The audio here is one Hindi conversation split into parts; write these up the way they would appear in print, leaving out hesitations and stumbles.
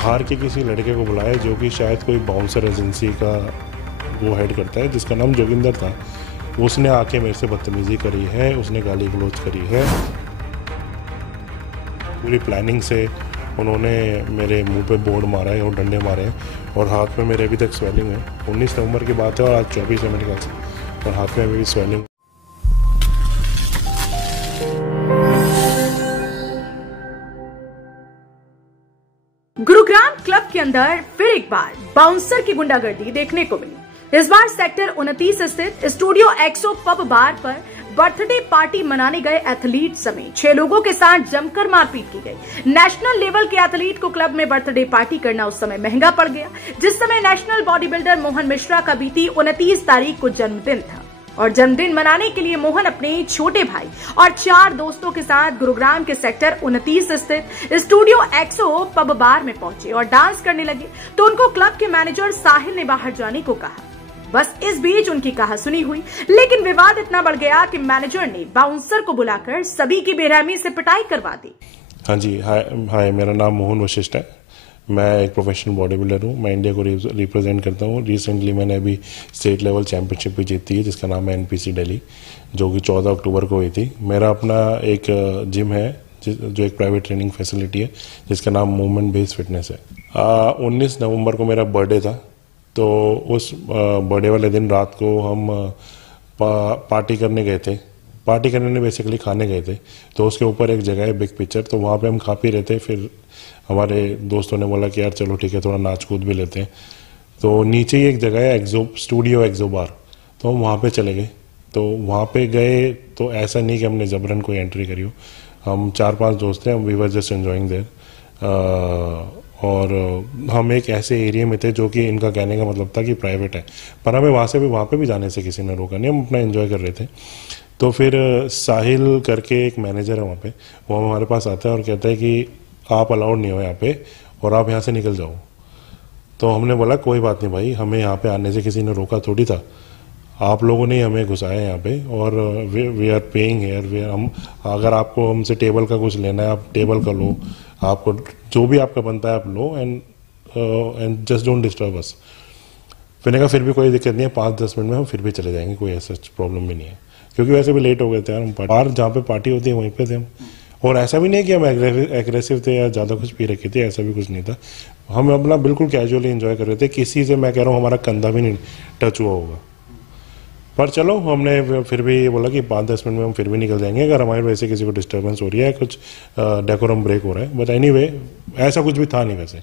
बाहर के किसी लड़के को बुलाया जो कि शायद कोई बाउंसर एजेंसी का वो हेड करता है, जिसका नाम जोगिंदर था। उसने आके मेरे से बदतमीज़ी करी है, उसने गाली गलौज करी है। पूरी प्लानिंग से उन्होंने मेरे मुंह पे बोर्ड मारा है और डंडे मारे हैं और हाथ में मेरे अभी तक स्वेलिंग है। 19 नवंबर की बात है और आज 24 है मेरे ख्याल से, और हाथ में अभी भी स्वेलिंग। गुरुग्राम क्लब के अंदर फिर एक बार बाउंसर की गुंडागर्दी देखने को मिली। इस बार सेक्टर 29 स्थित स्टूडियो एक्सो पब बार पर बर्थडे पार्टी मनाने गए एथलीट समेत 6 लोगों के साथ जमकर मारपीट की गई। नेशनल लेवल के एथलीट को क्लब में बर्थडे पार्टी करना उस समय महंगा पड़ गया, जिस समय national body builder Mohan Mishra का बीती 29 तारीख को जन्मदिन था और जन्मदिन मनाने के लिए मोहन अपने छोटे भाई और 4 दोस्तों के साथ गुरुग्राम के सेक्टर 29 स्थित स्टूडियो एक्सो पब बार में पहुंचे और डांस करने लगे तो उनको क्लब के मैनेजर साहिल ने बाहर जाने को कहा। बस इस बीच उनकी कहासुनी हुई, लेकिन विवाद इतना बढ़ गया कि मैनेजर ने बाउंसर को बुलाकर सभी की बेरहमी से पिटाई करवा दी। हाँ जी, हाय, मेरा नाम मोहन वशिष्ठ है। मैं एक प्रोफेशनल बॉडी बिल्डर हूँ। मैं इंडिया को रिप्रेजेंट करता हूँ। रिसेंटली मैंने अभी स्टेट लेवल चैंपियनशिप भी जीती है, जिसका नाम है NPC दिल्ली, जो कि 14 अक्टूबर को हुई थी। मेरा अपना एक जिम है जो एक प्राइवेट ट्रेनिंग फैसिलिटी है, जिसका नाम मूवमेंट बेस्ड फिटनेस है। 19 नवंबर को मेरा बर्थडे था, तो उस बर्थडे वाले दिन रात को हम पार्टी करने गए थे। पार्टी करने में बेसिकली खाने गए थे, तो उसके ऊपर एक जगह है बिग पिक्चर, तो वहाँ पे हम खा पी रहे थे। फिर हमारे दोस्तों ने बोला कि यार चलो ठीक है, थोड़ा नाच कूद भी लेते हैं। तो नीचे ही एक जगह है स्टूडियो एक्सो बार, तो हम वहाँ पे चले गए। तो वहाँ पे गए तो ऐसा नहीं कि हमने जबरन कोई एंट्री करी हो। हम 4-5 दोस्त थे, we were just enjoying there. और हम एक ऐसे एरिया में थे जो कि इनका कहने का मतलब था कि प्राइवेट है, पर हमें वहाँ पे भी जाने से किसी ने रोका नहीं, हम अपना एंजॉय कर रहे थे। तो फिर साहिल करके एक मैनेजर है वहाँ पे, वो हमारे पास आता है और कहता है कि आप अलाउड नहीं हो यहाँ पे और आप यहाँ से निकल जाओ। तो हमने बोला कोई बात नहीं भाई, हमें यहाँ पे आने से किसी ने रोका थोड़ी था, आप लोगों ने हमें घुसाया यहाँ पे और वी आर पेइंग हेयर। हम अगर आपको हमसे टेबल का कुछ लेना है, आप टेबल का लो, आपको जो भी आपका बनता है आप लो, and just don't disturb us. फिर भी कोई दिक्कत नहीं है, 5-10 मिनट में हम फिर भी चले जाएंगे, कोई ऐसा प्रॉब्लम भी नहीं है, क्योंकि वैसे भी लेट हो गए थे यार। हम बाहर जहाँ पे पार्टी होती है वहीं पे थे हम, और ऐसा भी नहीं कि हम एग्रेसिव थे या ज़्यादा कुछ पी रखे थे, ऐसा भी कुछ नहीं था। हम अपना बिल्कुल कैजुअली एंजॉय कर रहे थे। किसी से मैं कह रहा हूँ हमारा कंधा भी नहीं टच हुआ होगा, पर चलो हमने फिर भी बोला कि 5-10 मिनट में हम फिर भी निकल जाएंगे अगर हमारे वैसे किसी को डिस्टर्बेंस हो रही है, कुछ डेकोरम ब्रेक हो रहा है। बट एनीवे ऐसा कुछ भी था नहीं वैसे।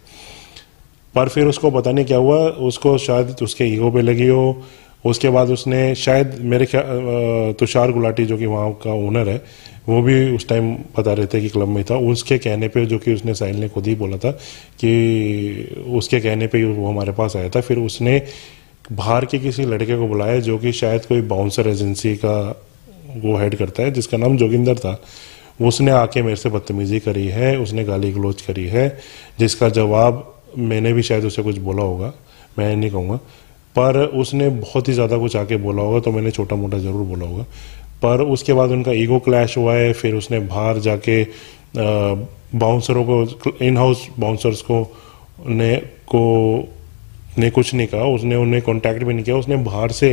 पर फिर उसको पता नहीं क्या हुआ, उसको शायद उसके ईगो पे लगी हो। उसके बाद उसने शायद मेरे तुषार गुलाटी जो कि वहाँ का ओनर है, वो भी उस टाइम बता रहे थे कि क्लब में था। उसके कहने पे, जो कि उसने साहिल ने खुद ही बोला था कि उसके कहने पे वो हमारे पास आया था। फिर उसने बाहर के किसी लड़के को बुलाया जो कि शायद कोई बाउंसर एजेंसी का वो हेड करता है, जिसका नाम जोगिंदर था। उसने आके मेरे से बदतमीज़ी करी है, उसने गाली गलौज करी है, जिसका जवाब मैंने भी शायद उसे कुछ बोला होगा, मैं नहीं कहूँगा, पर उसने बहुत ही ज़्यादा कुछ आके बोला होगा, तो मैंने छोटा मोटा ज़रूर बोला होगा। पर उसके बाद उनका ईगो क्लैश हुआ है। फिर उसने बाहर जाके बाउंसरों को, इन हाउस बाउंसर्स ने कुछ नहीं कहा, उसने उन्हें कांटेक्ट भी नहीं किया। उसने बाहर से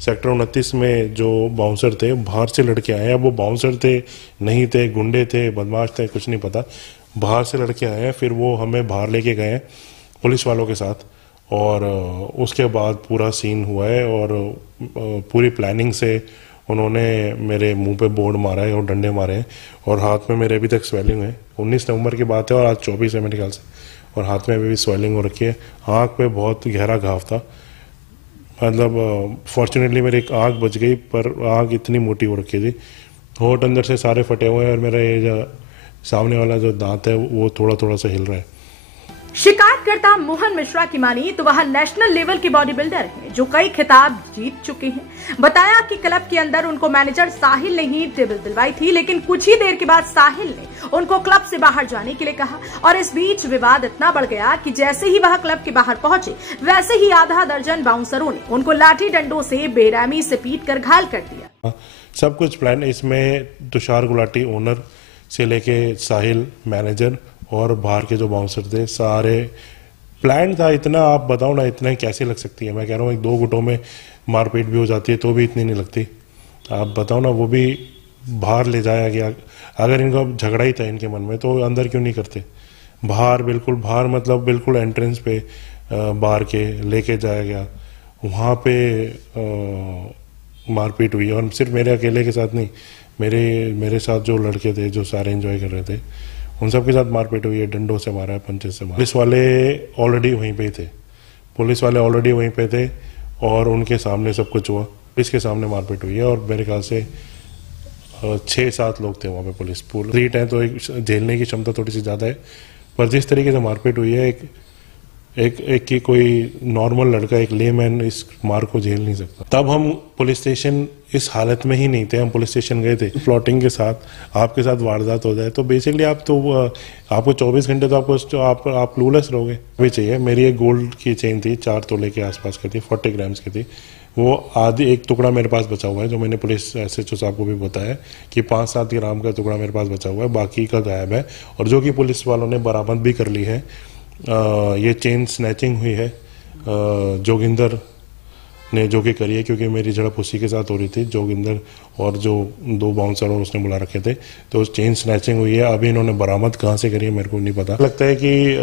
सेक्टर 29 में जो बाउंसर थे, बाहर से लड़के आए हैं। अब वो बाउंसर थे नहीं थे, गुंडे थे, बदमाश थे, कुछ नहीं पता, बाहर से लड़के आए हैं। फिर वो हमें बाहर लेके गए हैं पुलिस वालों के साथ, और उसके बाद पूरा सीन हुआ है। और पूरी प्लानिंग से उन्होंने मेरे मुंह पे बोर्ड मारा है और डंडे मारे हैं और हाथ में मेरे अभी तक स्वेलिंग है। 19 नवंबर की बात है और आज 24 है मेरे ख्याल से, और हाथ में अभी भी स्वेलिंग हो रखी है। आँख पे बहुत गहरा घाव था, मतलब फॉर्चुनेटली मेरी एक आँख बच गई, पर आँख इतनी मोटी हो रखी थी, होठ अंदर से सारे फटे हुए हैं और मेरा ये जो सामने वाला जो दांत है वो थोड़ा थोड़ा सा हिल रहा है। शिकायतकर्ता मोहन मिश्रा की मानी तो वह नेशनल लेवल के बॉडी बिल्डर हैं जो कई खिताब जीत चुके हैं। बताया कि क्लब के अंदर उनको मैनेजर साहिल ने ही टेबल दिलवाई थी, लेकिन कुछ ही देर के बाद साहिल ने उनको क्लब से बाहर जाने के लिए कहा और इस बीच विवाद इतना बढ़ गया कि जैसे ही वह क्लब के बाहर पहुंचे, वैसे ही आधा दर्जन बाउंसरों ने उनको लाठी डंडों से बेरहमी से पीट कर घायल कर दिया। सब कुछ प्लान, इसमें तुषार गुलाटी ओनर से लेके साहिल मैनेजर और बाहर के जो बाउंसर थे सारे प्लान था। इतना आप बताओ ना, इतना कैसे लग सकती है? मैं कह रहा हूँ 1-2 गुटों में मारपीट भी हो जाती है तो भी इतनी नहीं लगती। आप बताओ ना, वो भी बाहर ले जाया गया। अगर इनका झगड़ा ही था इनके मन में तो अंदर क्यों नहीं करते? बाहर, बिल्कुल बाहर, मतलब बिल्कुल एंट्रेंस पे बाहर के लेके जाया गया, वहाँ पे मारपीट हुई। और सिर्फ मेरे अकेले के साथ नहीं, मेरे साथ जो लड़के थे जो सारे एंजॉय कर रहे थे उन सब के साथ मारपीट हुई है। डंडों से मारा है, पंचे से मारा। पुलिस वाले ऑलरेडी वहीं पे थे और उनके सामने सब कुछ हुआ। पुलिस के सामने मारपीट हुई है और मेरे ख्याल से 6-7 लोग थे वहाँ पे। पुलिस पूरी ट्रीट है तो एक झेलने की क्षमता थोड़ी सी ज़्यादा है, पर जिस तरीके से मारपीट हुई है एक की कोई नॉर्मल लड़का, एक लेमैन इस मार को झेल नहीं सकता। तब हम पुलिस स्टेशन इस हालत में ही नहीं थे। हम पुलिस स्टेशन गए थे प्लॉटिंग के साथ। आपके साथ वारदात हो जाए तो बेसिकली आपको 24 घंटे तो आप क्लूलेस रहोगे। भी चाहिए। मेरी एक गोल्ड की चेन थी, 4 तोले के आसपास की थी, 40 ग्राम्स की थी। वो आधी एक टुकड़ा मेरे पास बचा हुआ है, जो मैंने पुलिस SHO साहब को भी बताया कि 5-7 ग्राम का टुकड़ा मेरे पास बचा हुआ है, बाकी का गायब है। और जो कि पुलिस वालों ने बरामद भी कर ली है। ये चेन स्नैचिंग हुई है जोगिंदर ने जो कि करी है, क्योंकि मेरी झड़प उसी के साथ हो रही थी। जोगिंदर और जो 2 बाउंसर और उसने बुला रखे थे, तो चेन स्नैचिंग हुई है। अभी इन्होंने बरामद कहाँ से करी है मेरे को नहीं पता। लगता है कि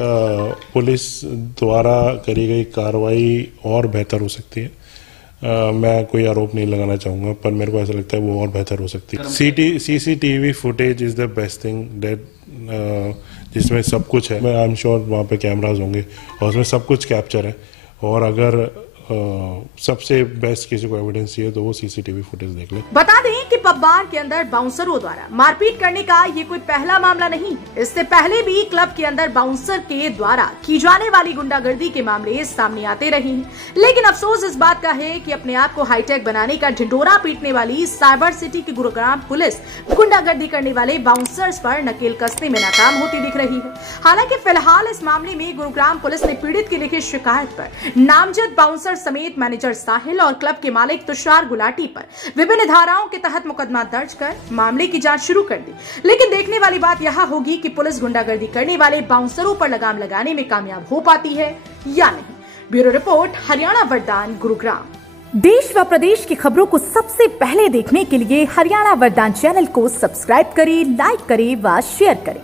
पुलिस द्वारा करी गई कार्रवाई और बेहतर हो सकती है। मैं कोई आरोप नहीं लगाना चाहूँगा, पर मेरे को ऐसा लगता है वो और बेहतर हो सकती है। CCTV footage is the best thing that, जिसमें सब कुछ है। मैं आई एम श्योर वहाँ पे कैमराज होंगे और उसमें सब कुछ कैप्चर है। और अगर सबसे बेस्ट किसी को एविडेंस चाहिए तो वो CCTV फुटेज देख ले। बता दें कि पब बार के अंदर बाउंसरों द्वारा मारपीट करने का ये कोई पहला मामला नहीं है। इससे पहले भी क्लब के अंदर बाउंसर के द्वारा की जाने वाली गुंडागर्दी के मामले सामने आते रहे हैं। लेकिन अफसोस इस बात का है कि अपने आप को हाईटेक बनाने का ढिंढोरा पीटने वाली साइबर सिटी की गुरुग्राम पुलिस गुंडागर्दी करने वाले बाउंसर्स पर नकेल कसने में नाकाम होती दिख रही है। हालांकि फिलहाल इस मामले में गुरुग्राम पुलिस ने पीड़ित की लिखित शिकायत पर नामजद बाउंसर समेत मैनेजर साहिल और क्लब के मालिक तुषार गुलाटी पर विभिन्न धाराओं के तहत मुकदमा दर्ज कर मामले की जांच शुरू कर दी। लेकिन देखने वाली बात यह होगी कि पुलिस गुंडागर्दी करने वाले बाउंसरों पर लगाम लगाने में कामयाब हो पाती है या नहीं। ब्यूरो रिपोर्ट, हरियाणा वरदान, गुरुग्राम। देश व प्रदेश की खबरों को सबसे पहले देखने के लिए हरियाणा वरदान चैनल को सब्सक्राइब करें, लाइक करें व शेयर करें।